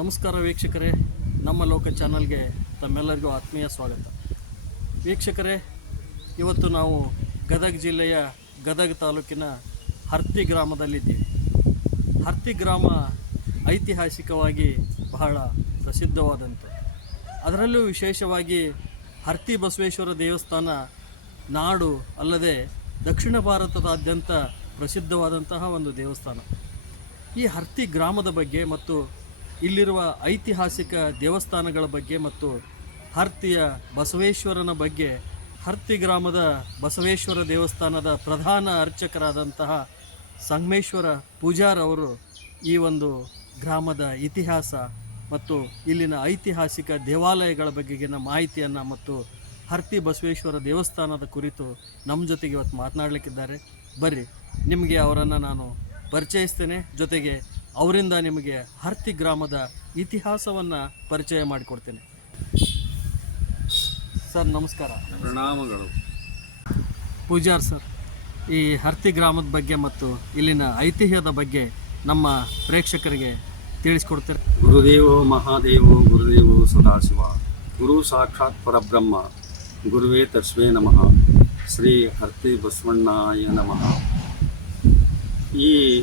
ನಮಸ್ಕಾರ ವೀಕ್ಷಕರೇ, ನಮ್ಮ ಲೋಕ ಚಾನಲ್ಗೆ ತಮ್ಮೆಲ್ಲರಿಗೂ ಆತ್ಮೀಯ ಸ್ವಾಗತ. ವೀಕ್ಷಕರೇ, ಇವತ್ತು ನಾವು ಗದಗ ಜಿಲ್ಲೆಯ ಗದಗ ತಾಲೂಕಿನ ಹರ್ತಿ ಗ್ರಾಮದಲ್ಲಿದ್ದೀವಿ. ಹರ್ತಿ ಗ್ರಾಮ ಐತಿಹಾಸಿಕವಾಗಿ ಬಹಳ ಪ್ರಸಿದ್ಧವಾದಂಥ ಅದರಲ್ಲೂ ವಿಶೇಷವಾಗಿ ಹರ್ತಿ ಬಸವೇಶ್ವರ ದೇವಸ್ಥಾನ ನಾಡು ಅಲ್ಲದೆ ದಕ್ಷಿಣ ಭಾರತದಾದ್ಯಂತ ಪ್ರಸಿದ್ಧವಾದಂತಹ ಒಂದು ದೇವಸ್ಥಾನ. ಈ ಹರ್ತಿ ಗ್ರಾಮದ ಬಗ್ಗೆ ಮತ್ತು ಇಲ್ಲಿರುವ ಐತಿಹಾಸಿಕ ದೇವಸ್ಥಾನಗಳ ಬಗ್ಗೆ ಮತ್ತು ಹರ್ತಿಯ ಬಸವೇಶ್ವರನ ಬಗ್ಗೆ ಹರ್ತಿ ಗ್ರಾಮದ ಬಸವೇಶ್ವರ ದೇವಸ್ಥಾನದ ಪ್ರಧಾನ ಅರ್ಚಕರಾದಂತಹ ಸಂಗಮೇಶ್ವರ ಪೂಜಾರ್ ಅವರು ಈ ಒಂದು ಗ್ರಾಮದ ಇತಿಹಾಸ ಮತ್ತು ಇಲ್ಲಿನ ಐತಿಹಾಸಿಕ ದೇವಾಲಯಗಳ ಬಗೆಗಿನ ಮಾಹಿತಿಯನ್ನು ಮತ್ತು ಹರ್ತಿ ಬಸವೇಶ್ವರ ದೇವಸ್ಥಾನದ ಕುರಿತು ನಮ್ಮ ಜೊತೆಗೆ ಇವತ್ತು ಮಾತನಾಡಲಿಕ್ಕಿದ್ದಾರೆ. ಬರ್ರಿ, ನಿಮಗೆ ಅವರನ್ನು ನಾನು ಪರಿಚಯಿಸ್ತೇನೆ. ಜೊತೆಗೆ ಅವರಿಂದ ನಿಮಗೆ ಹರ್ತಿ ಗ್ರಾಮದ ಇತಿಹಾಸವನ್ನು ಪರಿಚಯ ಮಾಡಿಕೊಡ್ತೇನೆ. ಸರ್ ನಮಸ್ಕಾರ. ಪ್ರಣಾಮಗಳು. ಪೂಜಾರ್ ಸರ್ ಈ ಹರ್ತಿ ಗ್ರಾಮದ ಬಗ್ಗೆ ಮತ್ತು ಇಲ್ಲಿನ ಐತಿಹ್ಯದ ಬಗ್ಗೆ ನಮ್ಮ ಪ್ರೇಕ್ಷಕರಿಗೆ ತಿಳಿಸ್ಕೊಡ್ತಾರೆ ಗುರುದೇವೋ ಮಹಾದೇವೋ ಗುರುದೇವೋ ಸದಾಶಿವ. ಗುರು ಸಾಕ್ಷಾತ್ ಪರಬ್ರಹ್ಮ. ಗುರುವೇ ತಸ್ವೇ ನಮಃ. ಶ್ರೀ ಹರ್ತಿ ಬಸವಣ್ಣಾಯ ನಮಃ. ಈ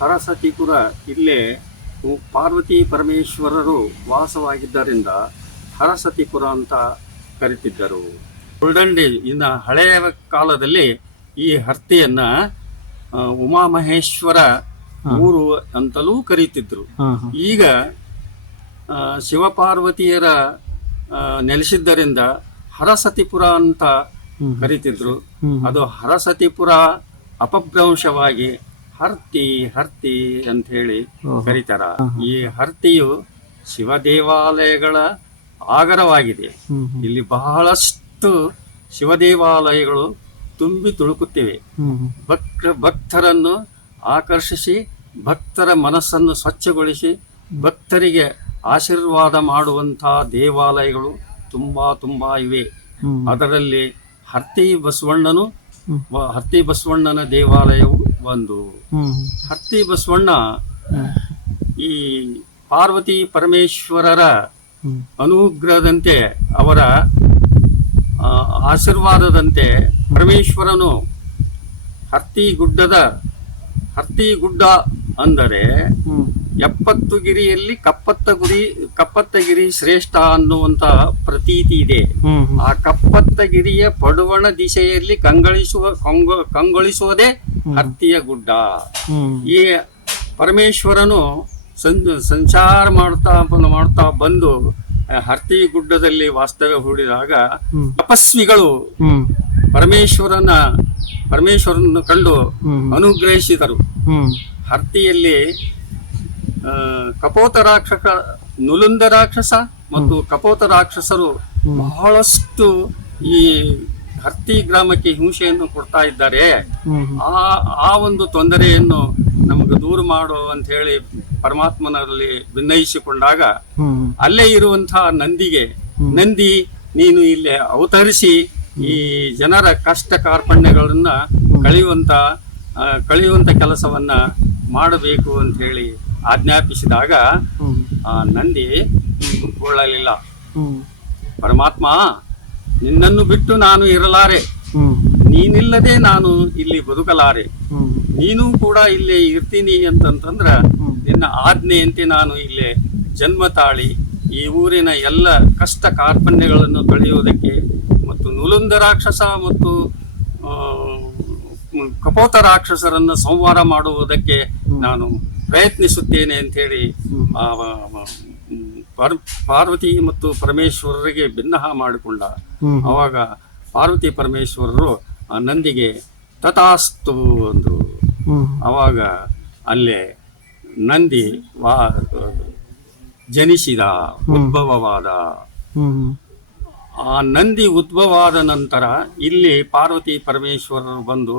ಹರಸತಿಪುರ ಇಲ್ಲೇ ಪಾರ್ವತಿ ಪರಮೇಶ್ವರರು ವಾಸವಾಗಿದ್ದರಿಂದ ಹರಸತಿಪುರ ಅಂತ ಕರಿತಿದ್ದರು. ಉಳ್ದಂಡಿ ಇನ್ನ ಹಳೆಯ ಕಾಲದಲ್ಲಿ ಈ ಹರ್ತಿಯನ್ನ ಉಮಾಮಹೇಶ್ವರ ಊರು ಅಂತಲೂ ಕರೀತಿದ್ರು. ಈಗ ಶಿವಪಾರ್ವತಿಯರ ನೆಲೆಸಿದ್ದರಿಂದ ಹರಸತಿಪುರ ಅಂತ ಕರೀತಿದ್ರು. ಅದು ಹರಸತಿಪುರ ಅಪಭ್ರಂಶವಾಗಿ ಹರ್ತಿ ಹರ್ತಿ ಅಂತ ಹೇಳಿ ಕರೀತಾರ. ಈ ಹರ್ತಿಯು ಶಿವ ದೇವಾಲಯಗಳ ಆಗರವಾಗಿದೆ ಇಲ್ಲಿ ಬಹಳಷ್ಟು ಶಿವ ದೇವಾಲಯಗಳು ತುಂಬಿ ತುಳುಕುತ್ತಿವೆ. ಭಕ್ತ ಭಕ್ತರನ್ನು ಆಕರ್ಷಿಸಿ ಭಕ್ತರ ಮನಸ್ಸನ್ನು ಸ್ವಚ್ಛಗೊಳಿಸಿ ಭಕ್ತರಿಗೆ ಆಶೀರ್ವಾದ ಮಾಡುವಂತಹ ದೇವಾಲಯಗಳು ತುಂಬಾ ತುಂಬಾ ಇವೆ. ಅದರಲ್ಲಿ ಹರ್ತಿ ಬಸವಣ್ಣನು ಹರ್ತಿ ಬಸವಣ್ಣನ ದೇವಾಲಯವು ಒಂದು ಹತ್ತಿ ಬಸವಣ್ಣ ಈ ಪಾರ್ವತಿ ಪರಮೇಶ್ವರರ ಅನುಗ್ರಹದಂತೆ ಅವರ ಆಶೀರ್ವಾದದಂತೆ ಪರಮೇಶ್ವರನು ಹತ್ತಿ ಗುಡ್ಡದ ಹತ್ತಿ ಗುಡ್ಡ ಅಂದರೆ ಎಪ್ಪತ್ತು ಗಿರಿಯಲ್ಲಿ ಕಪ್ಪತ್ತ ಗುರಿ ಕಪ್ಪತ್ತಗಿರಿ ಶ್ರೇಷ್ಠ ಅನ್ನುವಂತ ಪ್ರತೀತಿ ಇದೆ. ಆ ಕಪ್ಪತ್ತಗಿರಿಯ ಪಡುವಣ ದಿಶೆಯಲ್ಲಿ ಕಂಗೊಳಿಸುವ ಕಂಗೊ ಕಂಗೊಳಿಸುವುದೇ ಹರ್ತಿಯ ಗುಡ್ಡ. ಈ ಪರಮೇಶ್ವರನು ಸಂ ಸಂಚಾರ ಮಾಡ್ತಾ ಮಾಡ್ತಾ ಬಂದು ಹರ್ತಿ ಗುಡ್ಡದಲ್ಲಿ ವಾಸ್ತವ್ಯ ಹೂಡಿದಾಗ ತಪಸ್ವಿಗಳು ಪರಮೇಶ್ವರನ ಪರಮೇಶ್ವರನ ಕಂಡು ಅನುಗ್ರಹಿಸಿದರು. ಹರ್ತಿಯಲ್ಲಿ ಕಪೋತ ರಾಕ್ಷಸ ನುಲುಂದ ರಾಕ್ಷಸ ಮತ್ತು ಕಪೋತ ರಾಕ್ಷಸರು ಬಹಳಷ್ಟು ಈ ಹರ್ತಿ ಗ್ರಾಮಕ್ಕೆ ಹಿಂಸೆಯನ್ನು ಕೊಡ್ತಾ ಇದ್ದಾರೆ. ಆ ಆ ಒಂದು ತೊಂದರೆಯನ್ನು ನಮಗೆ ದೂರ ಮಾಡು ಅಂತ ಹೇಳಿ ಪರಮಾತ್ಮನಲ್ಲಿ ಭಿನ್ನಯಿಸಿಕೊಂಡಾಗ ಅಲ್ಲೇ ಇರುವಂತಹ ನಂದಿಗೆ ನಂದಿ ನೀನು ಇಲ್ಲಿ ಅವತರಿಸಿ ಈ ಜನರ ಕಷ್ಟ ಕಾರ್ಪಣ್ಯಗಳನ್ನ ಕಳೆಯುವಂತ ಕಳೆಯುವಂತ ಕೆಲಸವನ್ನ ಮಾಡಬೇಕು ಅಂತ ಹೇಳಿ ಆಜ್ಞಾಪಿಸಿದಾಗ ಆ ನಂದಿ ಕೊಳ್ಳಲಿಲ್ಲ ಪರಮಾತ್ಮ ನಿನ್ನನ್ನು ಬಿಟ್ಟು ನಾನು ಇರಲಾರೆ. ನೀನಿಲ್ಲದೆ ನಾನು ಇಲ್ಲಿ ಬದುಕಲಾರೆ. ನೀನು ಕೂಡ ಇಲ್ಲಿ ಇರ್ತೀನಿ ಅಂತಂತಂದ್ರ ನಿನ್ನ ಆಜ್ಞೆಯಂತೆ ನಾನು ಇಲ್ಲಿ ಜನ್ಮ ತಾಳಿ ಈ ಊರಿನ ಎಲ್ಲ ಕಷ್ಟ ಕಾರ್ಪಣ್ಯಗಳನ್ನು ಕಳೆಯುವುದಕ್ಕೆ ಮತ್ತು ನುಲುಂದ ರಾಕ್ಷಸ ಮತ್ತು ಕಪೋತ ರಾಕ್ಷಸರನ್ನು ಸಂವಾರ ಮಾಡುವುದಕ್ಕೆ ನಾನು ಪ್ರಯತ್ನಿಸುತ್ತೇನೆ ಅಂತ ಹೇಳಿ ಪಾರ್ವತಿ ಮತ್ತು ಪರಮೇಶ್ವರರಿಗೆ ಭಿನ್ನಹ ಮಾಡಿಕೊಂಡ ಅವಾಗ ಪಾರ್ವತಿ ಪರಮೇಶ್ವರರು ಆ ನಂದಿಗೆ ತಥಾಸ್ತು ಅಂದರು. ಅವಾಗ ಅಲ್ಲೇ ನಂದಿ ವಾ ಜನಿಸಿದ ಉದ್ಭವವಾದ. ಆ ನಂದಿ ಉದ್ಭವವಾದ ನಂತರ ಇಲ್ಲಿ ಪಾರ್ವತಿ ಪರಮೇಶ್ವರರು ಬಂದು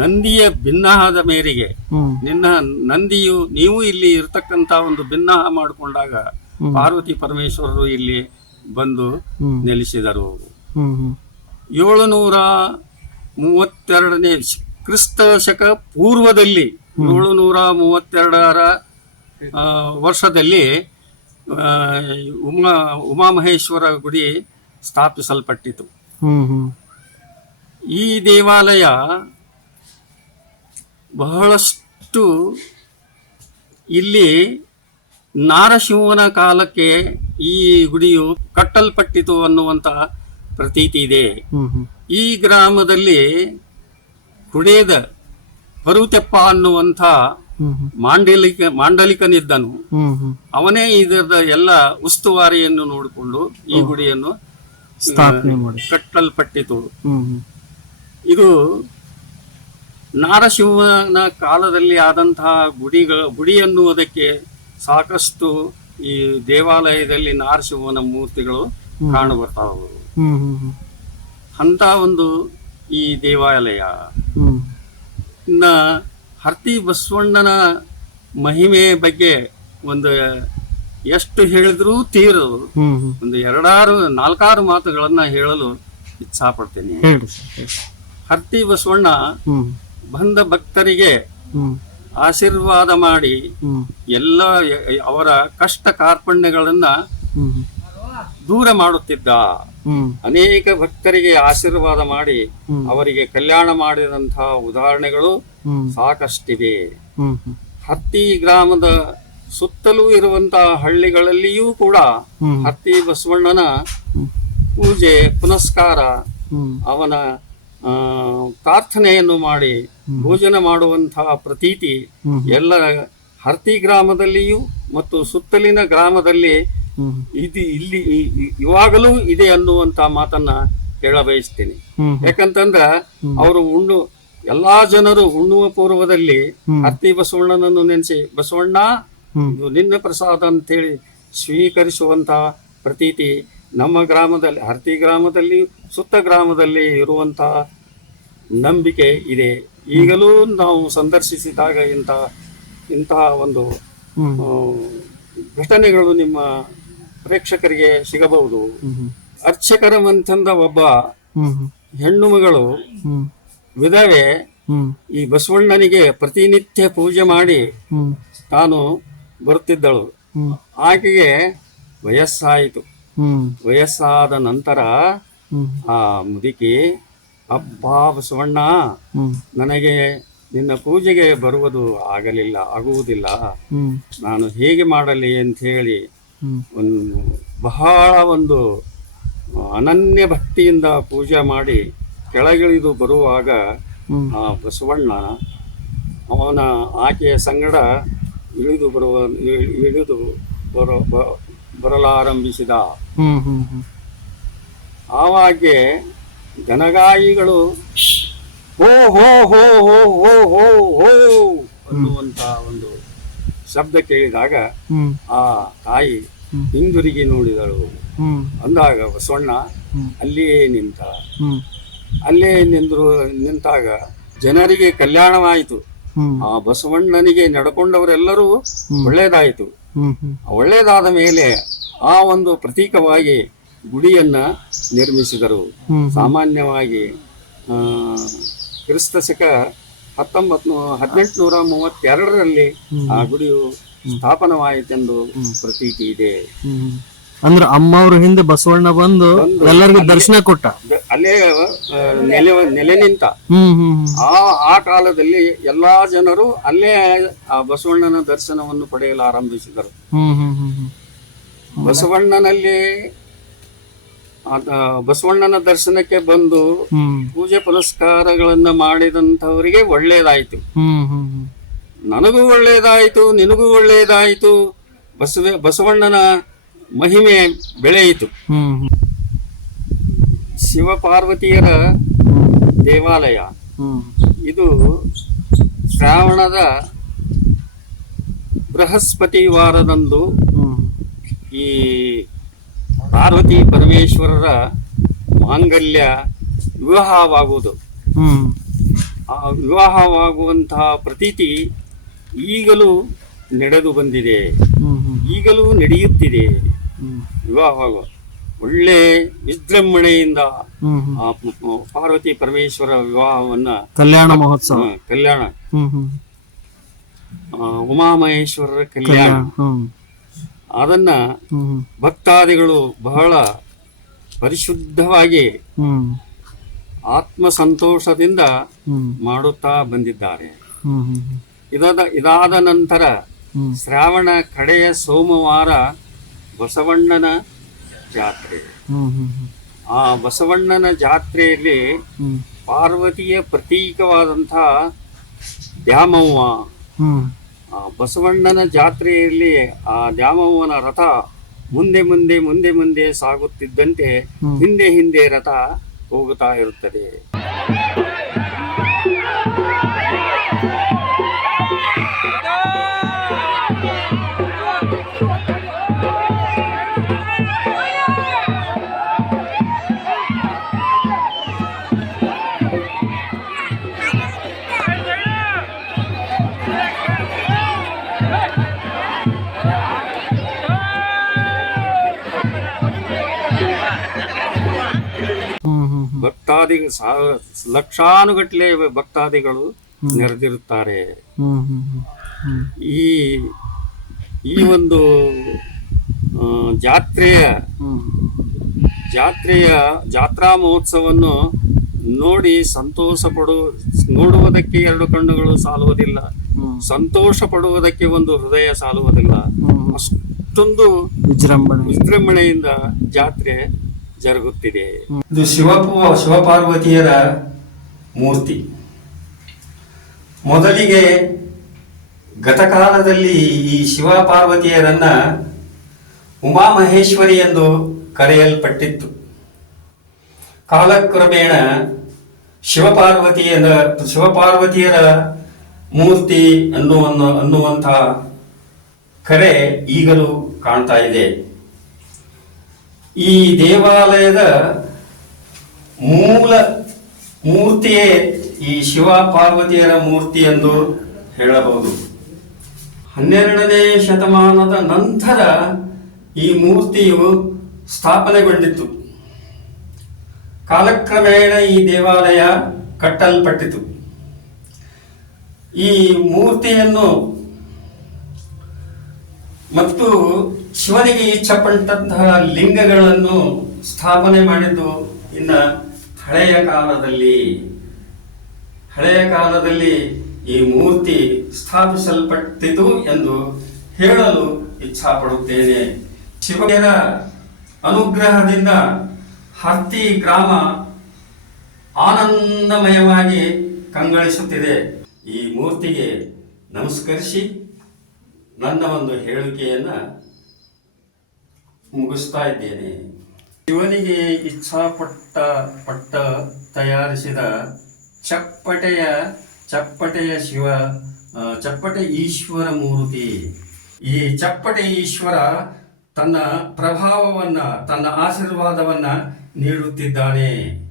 ನಂದಿಯ ಭಿನ್ನಹದ ಮೇರೆಗೆ ನಿನ್ನ ನಂದಿಯು ನೀವು ಇಲ್ಲಿ ಇರ್ತಕ್ಕಂತ ಒಂದು ಭಿನ್ನಹ ಮಾಡಿಕೊಂಡಾಗ ಪಾರ್ವತಿ ಪರಮೇಶ್ವರರು ಇಲ್ಲಿ ಬಂದು ನೆಲೆಸಿದರು. ಏಳುನೂರ ಮೂವತ್ತೆರಡನೇ ಕ್ರಿಸ್ತ ಶಕ ಪೂರ್ವದಲ್ಲಿ ಏಳು ನೂರ ಮೂವತ್ತೆರಡರ ವರ್ಷದಲ್ಲಿ ಉಮಾ ಉಮಾಮಹೇಶ್ವರ ಗುಡಿ ಸ್ಥಾಪಿಸಲ್ಪಟ್ಟಿತು. ಈ ದೇವಾಲಯ ಬಹಳಷ್ಟು ಇಲ್ಲಿ ನಾರಸಿಂಹನ ಕಾಲಕ್ಕೆ ಈ ಗುಡಿಯು ಕಟ್ಟಲ್ಪಟ್ಟಿತು ಅನ್ನುವಂತ ಪ್ರತೀತಿ ಇದೆ. ಈ ಗ್ರಾಮದಲ್ಲಿ ಹುಡೇದ ಪರುತೆಪ್ಪ ಅನ್ನುವಂಥ ಮಾಂಡಲಿಕ ಮಾಂಡಲಿಕನಿದ್ದನು. ಅವನೇ ಇದರ ಎಲ್ಲ ಉಸ್ತುವಾರಿಯನ್ನು ನೋಡಿಕೊಂಡು ಈ ಗುಡಿಯನ್ನು ಸ್ಥಾಪನೆ ಮಾಡಿ ಕಟ್ಟಲ್ಪಟ್ಟಿತು. ಇದು ನಾರಸಿಂಹನ ಕಾಲದಲ್ಲಿ ಆದಂತಹ ಗುಡಿಗಳ ಗುಡಿ ಅನ್ನುವುದಕ್ಕೆ ಸಾಕಷ್ಟು ಈ ದೇವಾಲಯದಲ್ಲಿ ನಾರಸಿಂಹನ ಮೂರ್ತಿಗಳು ಹ್ಮ್. ಹ್ಮ್ ಅಂತ ಒಂದು ಈ ದೇವಾಲಯ. ಇನ್ನ ಹರ್ತಿ ಬಸವಣ್ಣನ ಮಹಿಮೆ ಬಗ್ಗೆ ಒಂದು ಎಷ್ಟು ಹೇಳಿದ್ರೂ ತೀರದು ಹ್ಮ್ ಒಂದು ಎರಡಾರು ನಾಲ್ಕಾರು ಮಾತುಗಳನ್ನ ಹೇಳಲು ಇಚ್ಛಾಪಡ್ತೇನೆ. ಹೇಳ್ರಿ ಹೇಳ್ರಿ. ಬಸವಣ್ಣ ಬಂದ ಭಕ್ತರಿಗೆ ಆಶೀರ್ವಾದ ಮಾಡಿ ಎಲ್ಲ ಅವರ ಕಷ್ಟ ಕಾರ್ಪಣ್ಯಗಳನ್ನ ದೂರ ಮಾಡುತ್ತಿದ್ದ. ಅನೇಕ ಭಕ್ತರಿಗೆ ಆಶೀರ್ವಾದ ಮಾಡಿ ಅವರಿಗೆ ಕಲ್ಯಾಣ ಮಾಡಿದಂತಹ ಉದಾಹರಣೆಗಳು ಸಾಕಷ್ಟಿವೆ. ಹತ್ತಿ ಗ್ರಾಮದ ಸುತ್ತಲೂ ಇರುವಂತಹ ಹಳ್ಳಿಗಳಲ್ಲಿಯೂ ಕೂಡ ಹತ್ತಿ ಬಸವಣ್ಣನ ಪೂಜೆ ಪುನಸ್ಕಾರ ಅವನ ಪ್ರಾರ್ಥನೆಯನ್ನು ಮಾಡಿ. ಭೋಜನ ಮಾಡುವಂತಹ ಪ್ರತೀತಿ ಎಲ್ಲ ಹರ್ತಿ ಗ್ರಾಮದಲ್ಲಿಯೂ ಮತ್ತು ಸುತ್ತಲಿನ ಗ್ರಾಮದಲ್ಲಿ ಇದು ಇಲ್ಲಿ ಇವಾಗಲೂ ಇದೆ ಅನ್ನುವಂತ ಮಾತನ್ನ ಹೇಳ ಬಯಸ್ತೀನಿ ಯಾಕಂತಂದ್ರ ಅವರು ಉಣ್ಣು ಎಲ್ಲಾ ಜನರು ಉಣ್ಣುವ ಪೂರ್ವದಲ್ಲಿ ಹರ್ತಿ ಹತ್ತಿ ಬಸವಣ್ಣನನ್ನು ನೆನೆಸಿ ಬಸವಣ್ಣ ನಿನ್ನ ಪ್ರಸಾದ ಅಂತೇಳಿ ಸ್ವೀಕರಿಸುವಂತಹ ಪ್ರತೀತಿ ನಮ್ಮ ಗ್ರಾಮದಲ್ಲಿ ಹರ್ತಿ ಗ್ರಾಮದಲ್ಲಿ ಸುತ್ತ ಗ್ರಾಮದಲ್ಲಿ ಇರುವಂತಹ ನಂಬಿಕೆ ಇದೆ. ಈಗಲೂ ನಾವು ಸಂದರ್ಶಿಸಿದಾಗ ಇಂಥ ಇಂತಹ ಒಂದು ಘಟನೆಗಳು ನಿಮ್ಮ ಪ್ರೇಕ್ಷಕರಿಗೆ ಸಿಗಬಹುದು. ಅರ್ಚಕರ ಮಂತಂದ ಒಬ್ಬ ಹೆಣ್ಣು ಮಗಳು ವಿಧವೆ ಈ ಬಸವಣ್ಣನಿಗೆ ಪ್ರತಿನಿತ್ಯ ಪೂಜೆ ಮಾಡಿ ತಾನು ಬರುತ್ತಿದ್ದಳು. ಆಕೆಗೆ ವಯಸ್ಸಾಯಿತು. ವಯಸ್ಸಾದ ನಂತರ ಆ ಮುದುಕಿ ಅಪ್ಪ ಬಸವಣ್ಣ, ನನಗೆ ನಿನ್ನ ಪೂಜೆಗೆ ಬರುವುದು ಆಗಲಿಲ್ಲ, ಆಗುವುದಿಲ್ಲ. ನಾನು ಹೇಗೆ ಮಾಡಲಿ ಅಂತ ಹೇಳಿ ಒಂದು ಬಹಳ ಒಂದು ಅನನ್ಯ ಭಕ್ತಿಯಿಂದ ಪೂಜೆ ಮಾಡಿ ಕೆಳಗಿಳಿದು ಬರುವಾಗ ಆ ಬಸವಣ್ಣ ಅವನ ಆಕೆಯ ಸಂಗಡ ಇಳಿದು ಬರುವ, ಇಳಿದು ಬರೋ ಬರಲಾರಂಭಿಸಿದ. ಆವಾಗೆ ದನಗಾಯಿಗಳು ಹೋ ಹೋ ಹೋ ಹೋ ಹೋ ಹೋ ಹೋ ಅನ್ನುವಂತ ಒಂದು ಶಬ್ದ ಕೇಳಿದಾಗ ಆ ತಾಯಿ. ಹಿಂದಿರುಗಿ ನೋಡಿದಳು. ಅಂದಾಗ ಬಸವಣ್ಣ. ಅಲ್ಲಿಯೇ ನಿಂತ. ಅಲ್ಲೇ ನಿಂದ್ರು ನಿಂತಾಗ ಜನರಿಗೆ ಕಲ್ಯಾಣವಾಯಿತು. ಆ ಬಸವಣ್ಣನಿಗೆ ನಡ್ಕೊಂಡವರೆಲ್ಲರೂ ಒಳ್ಳೇದಾಯಿತು. ಒಳ್ಳೇದಾದ ಮೇಲೆ ಆ ಒಂದು ಪ್ರತೀಕವಾಗಿ ಗುಡಿಯನ್ನ ನಿರ್ಮಿಸಿದರು. ಸಾಮಾನ್ಯವಾಗಿ ಕ್ರಿಸ್ತ ಶಕ ಹತ್ತೊಂಬತ್ತು ಹದಿನೆಂಟುನೂರ ಮೂವತ್ತೆರಡರಲ್ಲಿ ಆ ಗುಡಿಯು ಸ್ಥಾಪನವಾಯಿತೆಂದು ಪ್ರತೀತಿ ಇದೆ. ಅಂದ್ರ ಅಮ್ಮ ಅವ್ರ ಹಿಂದೆ ಬಸವಣ್ಣ ಬಂದು ಎಲ್ಲರಿಗೂ ದರ್ಶನ ಕೊಟ್ಟ. ಅಲ್ಲೇ ನೆಲೆ ನೆಲೆ ನಿಂತ. ಆ ಆ ಕಾಲದಲ್ಲಿ ಎಲ್ಲಾ ಜನರು ಅಲ್ಲೇ ಆ ಬಸವಣ್ಣನ ದರ್ಶನವನ್ನು ಪಡೆಯಲು ಆರಂಭಿಸಿದರು. ಬಸವಣ್ಣನಲ್ಲಿ ಬಸವಣ್ಣನ ದರ್ಶನಕ್ಕೆ ಬಂದು ಪೂಜೆ ಪುರಸ್ಕಾರಗಳನ್ನ ಮಾಡಿದಂಥವರಿಗೆ ಒಳ್ಳೇದಾಯ್ತು. ನನಗೂ ಒಳ್ಳೇದಾಯ್ತು ನಿನಗೂ ಒಳ್ಳೇದಾಯ್ತು. ಬಸವ ಬಸವಣ್ಣನ ಮಹಿಮೆ ಬೆಳೆಯಿತು. ಶಿವಪಾರ್ವತಿಯರ ದೇವಾಲಯ. ಇದು ಶ್ರಾವಣದ ಬೃಹಸ್ಪತಿ ವಾರದಂದು ಈ ಪಾರ್ವತಿ ಪರಮೇಶ್ವರರ ಮಾಂಗಲ್ಯ ವಿವಾಹವಾಗುವುದು. ಆ ವಿವಾಹವಾಗುವಂತಹ ಪ್ರತೀತಿ ಈಗಲೂ ನಡೆದು ಬಂದಿದೆ. ಈಗಲೂ ನಡೆಯುತ್ತಿದೆ. ಹ್ಮ್ ವಿವಾಹವಾಗುವ ಒಳ್ಳೆ ವಿಜೃಂಭಣೆಯಿಂದ ಆ ಪಾರ್ವತಿ ಪರಮೇಶ್ವರ ವಿವಾಹವನ್ನ ಕಲ್ಯಾಣ ಮಹೋತ್ಸವ. ಕಲ್ಯಾಣ. ಉಮಾಮಹೇಶ್ವರರ ಕಲ್ಯಾಣ. ಅದನ್ನ ಭಕ್ತಾದಿಗಳು ಬಹಳ ಪರಿಶುದ್ಧವಾಗಿ ಆತ್ಮ ಸಂತೋಷದಿಂದ ಮಾಡುತ್ತಾ ಬಂದಿದ್ದಾರೆ. ಇದಾದ ಇದಾದ ನಂತರ ಶ್ರಾವಣ ಕಡೆಯ ಸೋಮವಾರ ಬಸವಣ್ಣನ ಜಾತ್ರೆ. ಆ ಬಸವಣ್ಣನ ಜಾತ್ರೆಯಲ್ಲಿ ಪಾರ್ವತಿಯ ಪ್ರತೀಕವಾದಂತಹ ದ್ಯಾಮವ್ವ. ಆ ಬಸವಣ್ಣನ ಜಾತ್ರೆಯಲ್ಲಿ ಆ ದ್ಯಾಮವ್ವನ ರಥ ಮುಂದೆ ಮುಂದೆ ಮುಂದೆ ಮುಂದೆ ಸಾಗುತ್ತಿದ್ದಂತೆ ಹಿಂದೆ ಹಿಂದೆ ರಥ ಹೋಗುತ್ತಾ ಇರುತ್ತದೆ. ಸಾ- ಲಕ್ಷಾನುಗಟ್ಟಲೆ ಭಕ್ತಾದಿಗಳು ನೆರೆದಿರುತ್ತಾರೆ. ಈ ಈ ಒಂದು ಜಾತ್ರೆಯ ಜಾತ್ರೆಯ ಜಾತ್ರಾ ಮಹೋತ್ಸವವನ್ನು ನೋಡಿ ಸಂತೋಷ ಪಡು ನೋಡುವುದಕ್ಕೆ ಎರಡು ಕಣ್ಣುಗಳು ಸಾಲುವುದಿಲ್ಲ. ಸಂತೋಷ ಪಡುವುದಕ್ಕೆ ಒಂದು ಹೃದಯ ಸಾಲುವುದಿಲ್ಲ. ಅಷ್ಟೊಂದು ವಿಜೃಂಭಣೆ. ವಿಜೃಂಭಣೆಯಿಂದ ಜಾತ್ರೆ ಜರುಗುತ್ತಿದೆ. ಇದು ಶಿವಪು, ಶಿವಪಾರ್ವತಿಯರ ಮೂರ್ತಿ. ಮೊದಲಿಗೆ ಗತಕಾಲದಲ್ಲಿ ಈ ಶಿವಪಾರ್ವತಿಯರನ್ನ ಉಮಾಮಹೇಶ್ವರಿ ಎಂದು ಕರೆಯಲ್ಪಟ್ಟಿತ್ತು. ಕಾಲಕ್ರಮೇಣ ಶಿವಪಾರ್ವತಿಯರ ಶಿವಪಾರ್ವತಿಯರ ಮೂರ್ತಿ ಅನ್ನುವ ಅನ್ನುವಂತಹ ಕರೆ ಈಗಲೂ ಕಾಣ್ತಾ ಇದೆ. ಈ ದೇವಾಲಯದ ಮೂಲ ಮೂರ್ತಿಯೇ ಈ ಶಿವ ಪಾರ್ವತಿಯರ ಮೂರ್ತಿ ಎಂದು ಹೇಳಬಹುದು. ಹನ್ನೆರಡನೇ ಶತಮಾನದ ನಂತರ ಈ ಮೂರ್ತಿಯು ಸ್ಥಾಪನೆಗೊಂಡಿತು ಕಾಲಕ್ರಮೇಣ ಈ ದೇವಾಲಯ ಕಟ್ಟಲ್ಪಟ್ಟಿತು. ಈ ಮೂರ್ತಿಯನ್ನು ಮತ್ತು ಶಿವನಿಗೆ ಇಚ್ಛಪಟ್ಟಂತಹ ಲಿಂಗಗಳನ್ನು ಸ್ಥಾಪನೆ ಮಾಡಿದ್ದು ಇನ್ನ ಹಳೆಯ ಕಾಲದಲ್ಲಿ. ಹಳೆಯ ಕಾಲದಲ್ಲಿ ಈ ಮೂರ್ತಿ ಸ್ಥಾಪಿಸಲ್ಪಟ್ಟಿತು ಎಂದು ಹೇಳಲು ಇಚ್ಛಾಪಡುತ್ತೇನೆ. ಶಿವನ ಅನುಗ್ರಹದಿಂದ ಹತ್ತಿ ಗ್ರಾಮ ಆನಂದಮಯವಾಗಿ ಕಂಗಳಿಸುತ್ತಿದೆ. ಈ ಮೂರ್ತಿಗೆ ನಮಸ್ಕರಿಸಿ ನನ್ನ ಒಂದು ಹೇಳಿಕೆಯನ್ನ ಮುಗಿಸ್ತಾ ಇದ್ದೇನೆ ಶಿವನಿಗೆ ಇಚ್ಛಾಪಟ್ಟ ಪಟ್ಟ ತಯಾರಿಸಿದ ಚಪ್ಪಟೆಯ ಚಪ್ಪಟೆಯ ಶಿವ ಚಪ್ಪಟೆ ಈಶ್ವರ ಮೂರ್ತಿ. ಈ ಚಪ್ಪಟೆ ಈಶ್ವರ ತನ್ನ ಪ್ರಭಾವವನ್ನ, ತನ್ನ ಆಶೀರ್ವಾದವನ್ನ ನೀಡುತ್ತಿದ್ದಾನೆ.